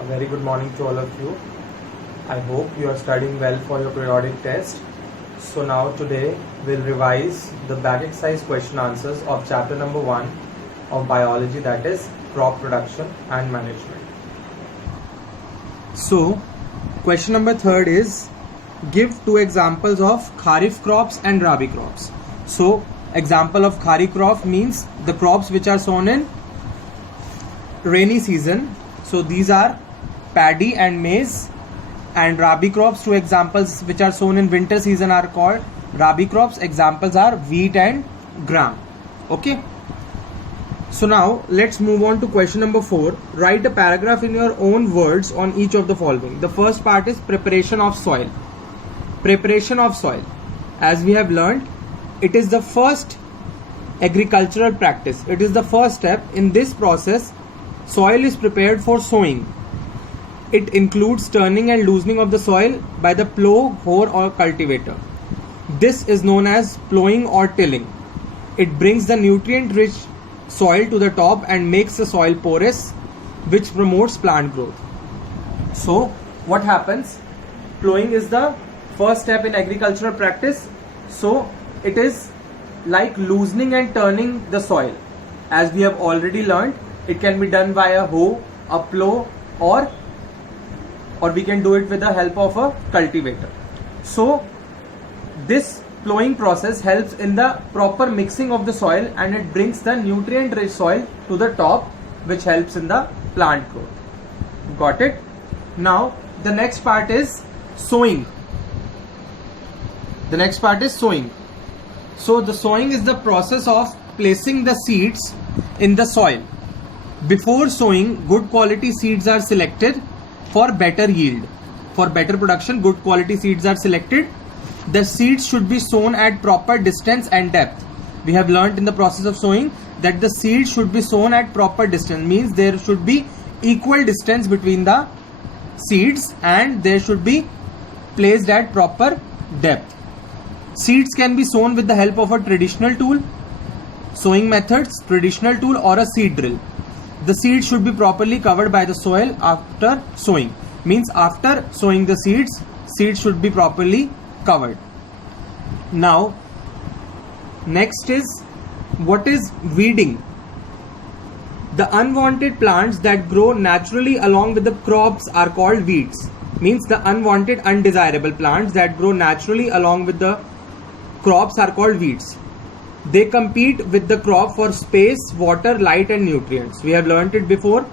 A very good morning to all of you. I hope you are studying well for your periodic test. So now today we'll revise the back exercise question answers of chapter number 1 of biology, that is crop production and management. So question number 3 is give 2 examples of kharif crops and rabi crops. So example of kharif crop means the crops which are sown in rainy season. So these are paddy and maize, and rabi crops, 2 examples which are sown in winter season are called rabi crops. Examples are wheat and gram. Okay, so now let's move on to question number 4. Write a paragraph in your own words on each of the following. The first part is preparation of soil. Preparation of soil, as we have learned, it is the first agricultural practice. It is the first step in this process. Soil is prepared for sowing. It includes turning and loosening of the soil by the plow, hoe or cultivator. This is known as plowing or tilling. It brings the nutrient-rich soil to the top and makes the soil porous, which promotes plant growth. So what happens? Plowing is the first step in agricultural practice. So it is like loosening and turning the soil. As we have already learned, it can be done by a hoe, a plow, or we can do it with the help of a cultivator. So this plowing process helps in the proper mixing of the soil, and it brings the nutrient rich soil to the top, which helps in the plant growth. Got it? Now the next part is sowing. The next part is sowing. So the sowing is the process of placing the seeds in the soil. Before sowing, good quality seeds are selected for better yield. For better production, good quality seeds are selected. The seeds should be sown at proper distance and depth. We have learnt in the process of sowing that the seeds should be sown at proper distance, means there should be equal distance between the seeds and they should be placed at proper depth. Seeds can be sown with the help of a traditional tool, sowing methods, traditional tool or a seed drill. The seeds should be properly covered by the soil after sowing. Means after sowing the seeds should be properly covered. Now next is, what is weeding? The unwanted plants that grow naturally along with the crops are called weeds. Means the unwanted, undesirable plants that grow naturally along with the crops are called weeds. They compete with the crop for space, water, light and nutrients. We have learnt it before.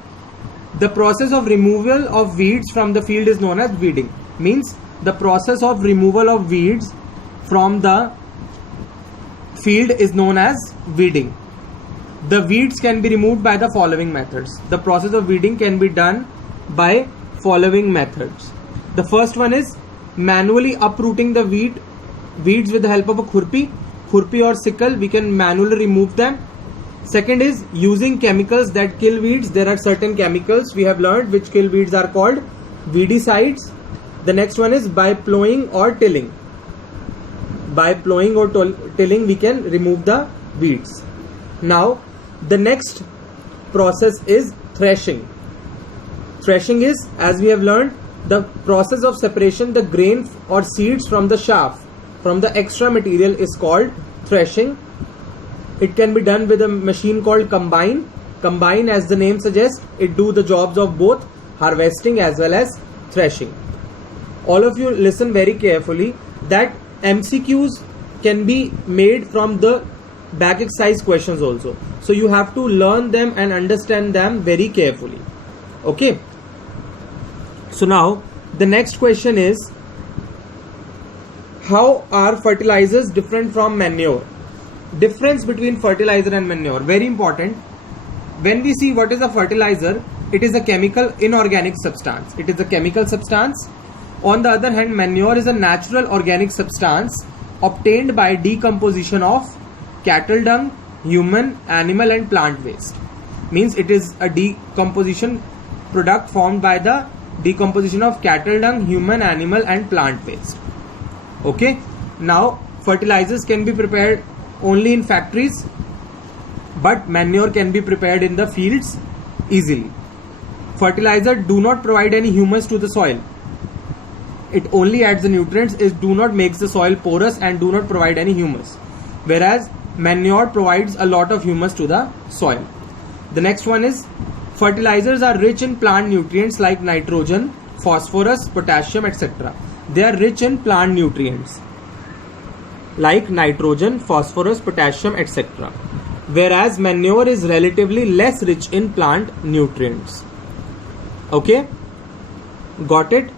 The process of removal of weeds from the field is known as weeding. Means the process of removal of weeds from the field is known as weeding. The weeds can be removed by the following methods. The process of weeding can be done by following methods. The first one is manually uprooting the weeds with the help of a khurpi or sickle. We can manually remove them. Second is using chemicals that kill weeds. There are certain chemicals we have learned which kill weeds are called weedicides. The next one is by plowing or tilling. By plowing or tilling we can remove the weeds. Now the next process is threshing. Threshing is, as we have learned, the process of separation the grain or seeds from the chaff, from the extra material, is called threshing. It can be done with a machine called combine. Combine, as the name suggests, it do the jobs of both harvesting as well as threshing. All of you listen very carefully that MCQs can be made from the back exercise questions also. So you have to learn them and understand them very carefully. Okay. So now the next question is, how are fertilizers different from manure? Difference between fertilizer and manure, very important. When we see what is a fertilizer, it is a chemical inorganic substance. It is a chemical substance. On the other hand, manure is a natural organic substance obtained by decomposition of cattle dung, human, animal and plant waste. Means it is a decomposition product formed by the decomposition of cattle dung, human, animal and plant waste. Okay. Now fertilizers can be prepared only in factories, but manure can be prepared in the fields easily. Fertilizer do not provide any humus to the soil. It only adds the nutrients. It do not makes the soil porous and do not provide any humus. Whereas manure provides a lot of humus to the soil. The next one is fertilizers are rich in plant nutrients like nitrogen, phosphorus, potassium, etc. They are rich in plant nutrients like nitrogen, phosphorus, potassium, etc. Whereas manure is relatively less rich in plant nutrients. Okay, got it?